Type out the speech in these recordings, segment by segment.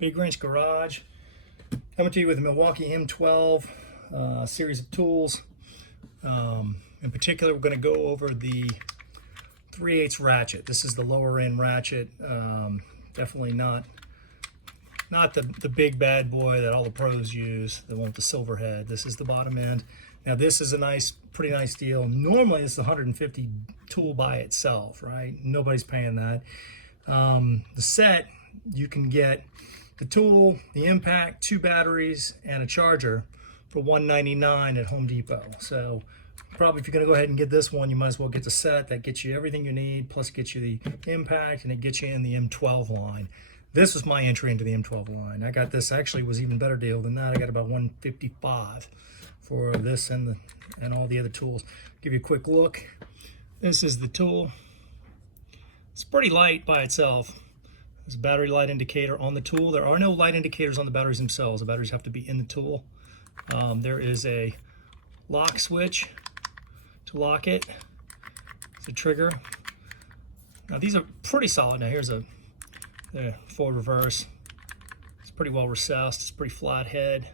Big Wrench Garage, coming to you with a Milwaukee M12 series of tools. In particular, we're going to go over the 3/8 ratchet. This is the lower end ratchet. Definitely not the big bad boy that all the pros use, the one with the silver head. This is the bottom end. Now this is a pretty nice deal. Normally it's $150 tool by itself, right? Nobody's paying that. The set, you can get the tool, the impact, 2 batteries, and a charger for $199 at Home Depot. So probably if you're going to go ahead and get this one, you might as well get the set. That gets you everything you need, plus it gets you the impact, and it gets you in the M12 line. This was my entry into the M12 line. I got this, actually was even better deal than that. I got about $155 for this and all the other tools. Give you a quick look. This is the tool. It's pretty light by itself. There's a battery light indicator on the tool. There are no light indicators on the batteries themselves. The batteries have to be in the tool. There is a lock switch to lock it. It's a trigger. Now these are pretty solid. Now here's the forward reverse. It's pretty well recessed. It's pretty flat head.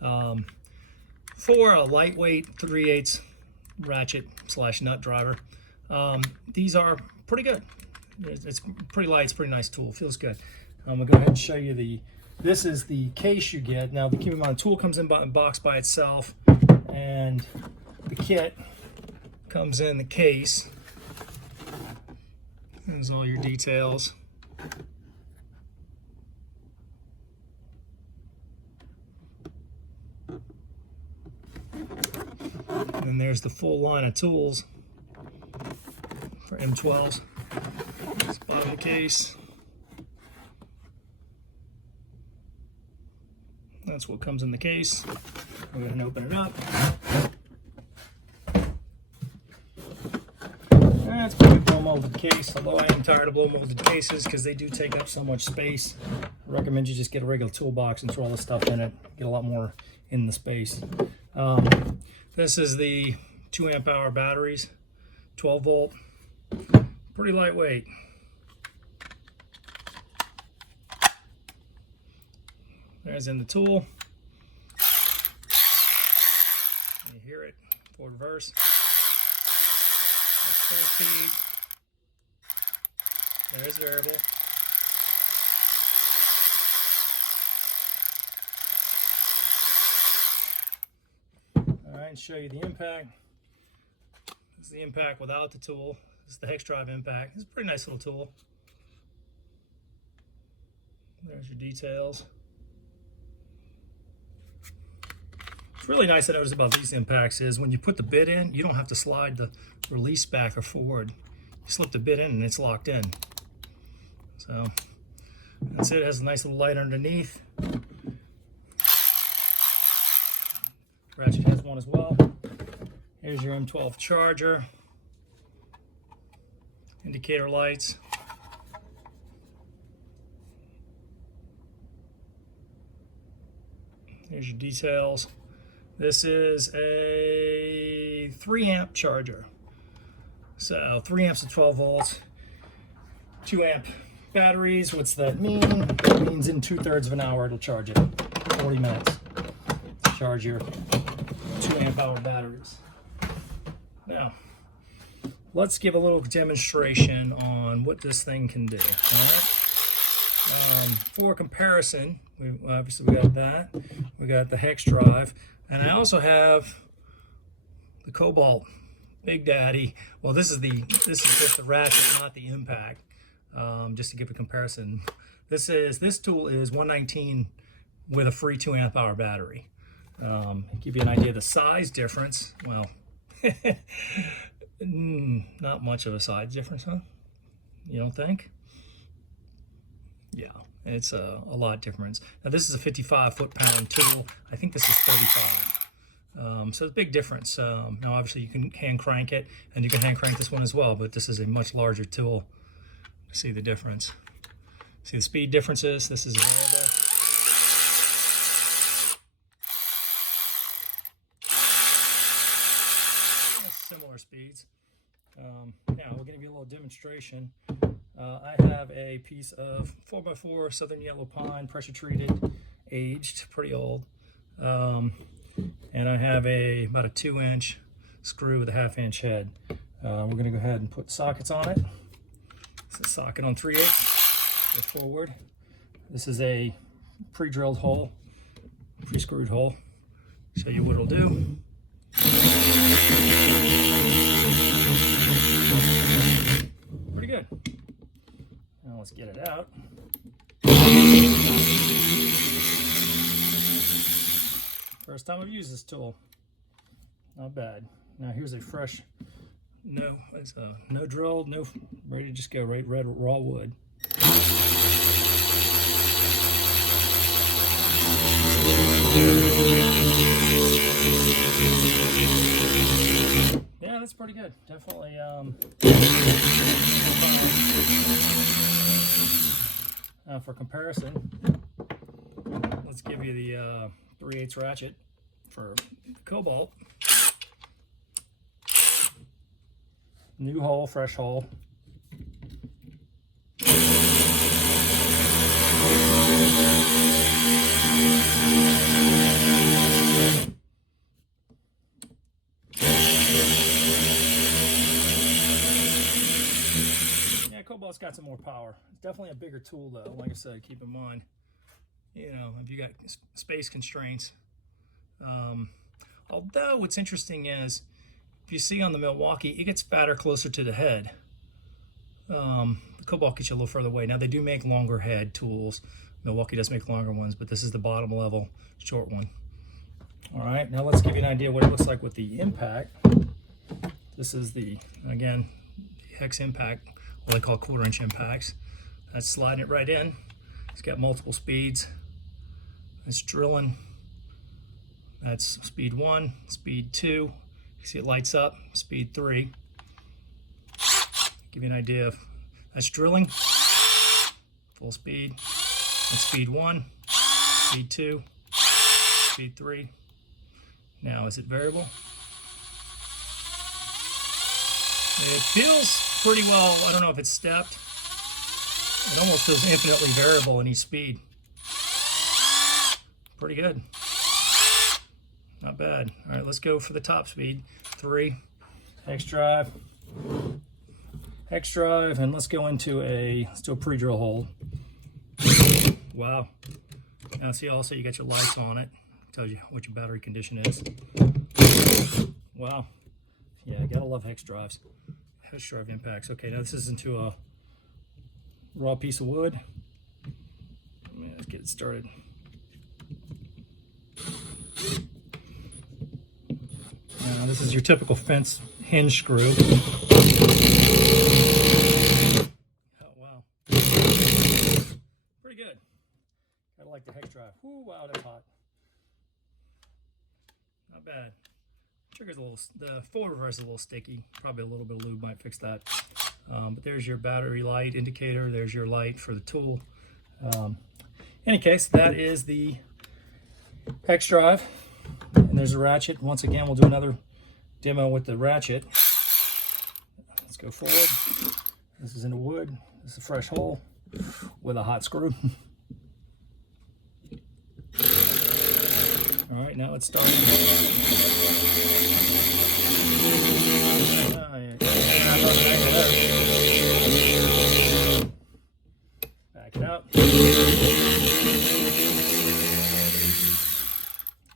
For a lightweight 3/8 ratchet / nut driver, these are pretty good. It's pretty light. It's a pretty nice tool. Feels good. I'm gonna go ahead and show you this is the case you get. Now, keep in mind, the tool comes in a box by itself, and the kit comes in the case. There's all your details. And then there's the full line of tools for M12s. It's the bottom of the case. That's what comes in the case. Go ahead and open it up. That's pretty blow molded case, although I am tired of blow molded cases because they do take up so much space. I recommend you just get a regular toolbox and throw all the stuff in it. Get a lot more in the space. This is the 2 amp hour batteries, 12 volt, pretty lightweight. There's in the tool. You hear it, forward reverse. That's full speed. There's variable. And show you the impact. This is the impact without the tool. This is the hex drive impact. It's a pretty nice little tool. There's your details. What's really nice to notice about these impacts is when you put the bit in, you don't have to slide the release back or forward. You slip the bit in and it's locked in. So that's it. It has a nice little light underneath. Ratchet has one as well. Here's your M12 Charger. Indicator lights. Here's your details. This is a 3 amp charger. So 3 amps at 12 volts. 2 amp batteries. What's that mean? That means in 2/3 of an hour it'll charge it. 40 minutes. Charge your 2 amp hour batteries. Now, let's give a little demonstration on what this thing can do. All right? For comparison, obviously we got that. We got the hex drive, and I also have the Cobalt Big Daddy. Well, this is just the ratchet, not the impact. Just to give a comparison, this tool is $119 with a free 2 amp hour battery. Give you an idea of the size difference. Well, not much of a size difference, huh? You don't think? Yeah, it's a lot difference. Now this is a 55 foot-pound tool. I think this is 35. So it's a big difference. Now obviously you can hand crank it, and you can hand crank this one as well, but this is a much larger tool. See the difference. See the speed differences. This is variable. Similar speeds. Now we'll give you a little demonstration. I have a piece of 4x4 Southern Yellow Pine, pressure treated, aged, pretty old. And I have about a 2-inch screw with a 1/2-inch head. We're going to go ahead and put sockets on it. It's a socket on 3/8. Go forward. This is a pre-drilled hole, pre-screwed hole. Show you what it'll do. Pretty good. Now let's get it out. First time I've used this tool. Not bad. Now here's a fresh, no drilled, no, ready to just go, right, red raw wood. Yeah, that's pretty good. Definitely. For comparison, let's give you the 3/8 ratchet for Cobalt. New hole, fresh hole. Yeah, Cobalt's got some more power. It's definitely a bigger tool though. Like I said, keep in mind, you know, if you got space constraints. Although what's interesting is, if you see on the Milwaukee, it gets fatter closer to the head. The Cobalt gets you a little further away. Now they do make longer head tools. Milwaukee does make longer ones, but this is the bottom level short one. All right, now let's give you an idea what it looks like with the impact. This is the, again, hex impact, what they call 1/4-inch impacts. That's sliding it right in. It's got multiple speeds. It's drilling. That's speed 1, speed 2. You see it lights up, speed 3. Give you an idea of, that's drilling, full speed. That's speed 1, speed 2, speed 3. Now, is it variable? It feels pretty well. I don't know if it's stepped. It almost feels infinitely variable in each speed. Pretty good. Not bad. All right, let's go for the top speed. 3, hex drive, and let's go into let's do a pre-drill hole. Wow. Now see, also you got your lights on it. Tells you what your battery condition is. Wow. Yeah, gotta love hex drives. Hex drive impacts. Okay, now this is into a raw piece of wood. Let's get it started. Now this is your typical fence hinge screw. Oh wow. Pretty good. Gotta like the hex drive. Ooh, wow, that's hot. Not bad. Trigger's a little, the forward reverse is a little sticky. Probably a little bit of lube might fix that. But there's your battery light indicator. There's your light for the tool. Any case, that is the hex drive. And there's a ratchet. Once again, we'll do another demo with the ratchet. Let's go forward. This is into wood. This is a fresh hole with a hot screw. All right, now let's start. Back it out.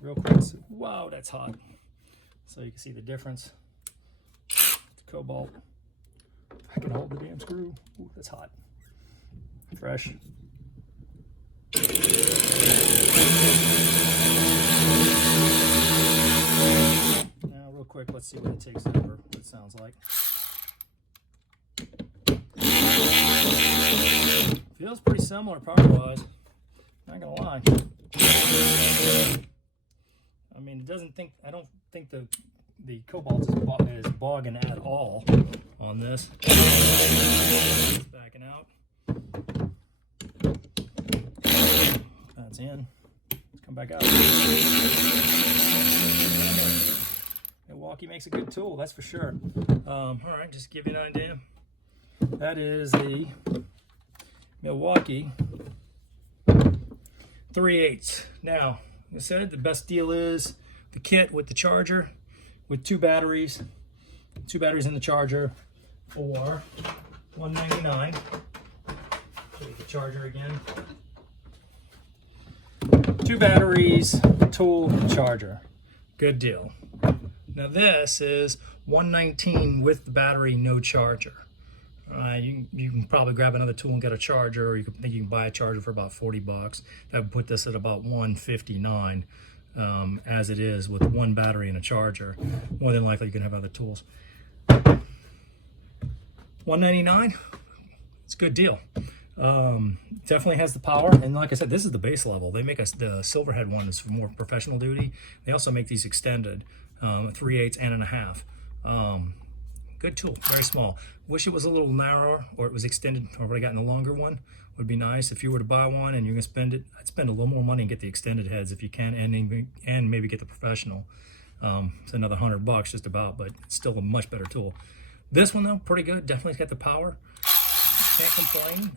Real quick. Wow, that's hot. So you can see the difference. It's Cobalt. I can hold the damn screw. Ooh, that's hot. Fresh. Now, real quick, let's see what it takes over, what it sounds like. Feels pretty similar power-wise. Not gonna lie. I mean, it doesn't think, I don't think the Cobalt is bogging at all on this. It's backing out. That's in. Let's come back out. Milwaukee makes a good tool, that's for sure. All right, just to give you an idea. That is the Milwaukee 3/8. Now, like I said, the best deal is the kit with the charger, with 2 batteries in the charger for $199. Take the charger again. 2 batteries, tool, charger. Good deal. Now this is $119 with the battery, no charger. You can probably grab another tool and get a charger, or you can buy a charger for about 40 bucks. That would put this at about $159 as it is with 1 battery and a charger. More than likely you can have other tools. $199, it's a good deal. Definitely has the power, and like I said, this is the base level. They make us the Silverhead one is for more professional duty. They also make these extended 3/8 and 1/2. Good tool, very small. Wish it was a little narrower, or it was extended, or would I gotten a longer one would be nice. If you were to buy one and you're gonna spend it, I'd spend a little more money and get the extended heads if you can, and maybe get the professional. It's another $100 bucks just about, but it's still a much better tool. This one though, pretty good. Definitely got the power. Can't complain.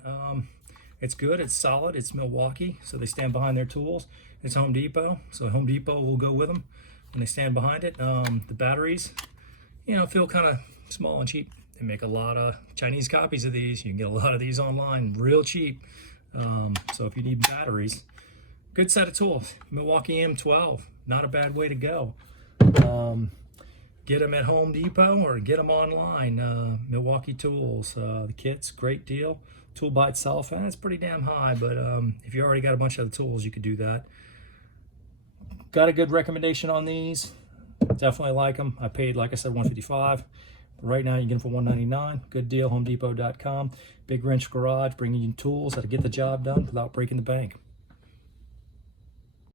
It's good, it's solid, it's Milwaukee, so they stand behind their tools. It's Home Depot, so Home Depot will go with them when they stand behind it. The batteries, feel kind of small and cheap. They make a lot of Chinese copies of these. You can get a lot of these online real cheap. So if you need batteries, good set of tools. Milwaukee M12, not a bad way to go. Get them at Home Depot or get them online. Milwaukee Tools, the kit's great deal. Tool by itself, and it's pretty damn high, but if you already got a bunch of the tools, you could do that. Got a good recommendation on these. Definitely like them. I paid, like I said, $155. Right now, you can get them for $199. Good deal, HomeDepot.com. Big Wrench Garage, bringing you tools that'll get the job done without breaking the bank.